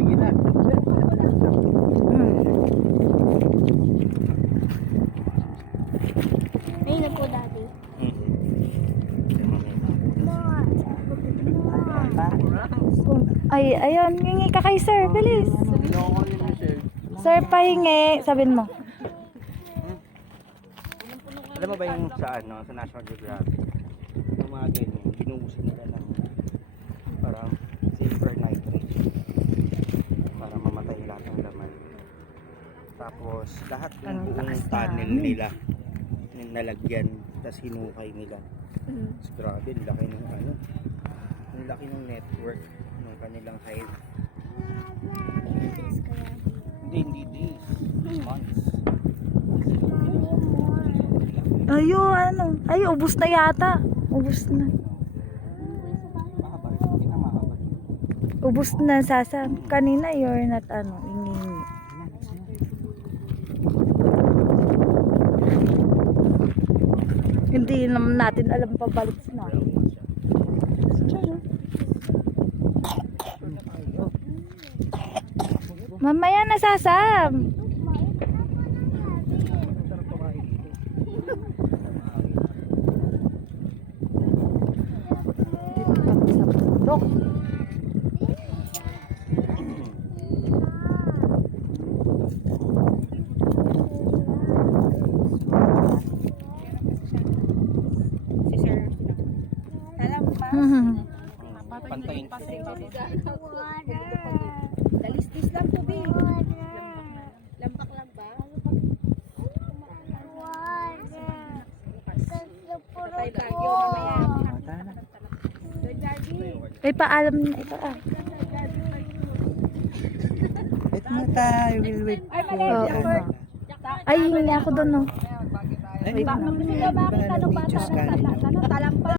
sige na. Hmm. Ayun na po, daddy. Ay, ayun, hingi ka kay sir, bilis. Sir. Sir, pahingi, sabihin mo. Alam mo ba yung sa ano, sa National Geographic? Yung mga ganyan, binuhusin nila ng Tapos lahat ng buong na, tunnel nila yung nalagyan, tapos hinukay nila. Mm. Mas grabe, ang laki ng ano, ang laki ng network ng kanilang hive. Hindi, hindi days, months. Ayun, ano. Ay, ubus na yata. Ubus na. Mahaba hindi na mahaba. Ubus na sasa. Kanina, you're not, ano, ingingi. Hindi naman natin alam pabalik sila. Mamaya na sasam. Dito kami sa bundok. Si sir. Alam mo ba? Mhm. Pantayin. Dalistis lang po, Bi. Lampak lang ba? Patay tayo mamaya. Ay, paalam na ito ah. Wait mo tayo, we'll wait Ay, mali. Oo, Jackpot. Ay, hindi ako doon no. Ay, Wait Ba- lang. Sino ba? Talampa.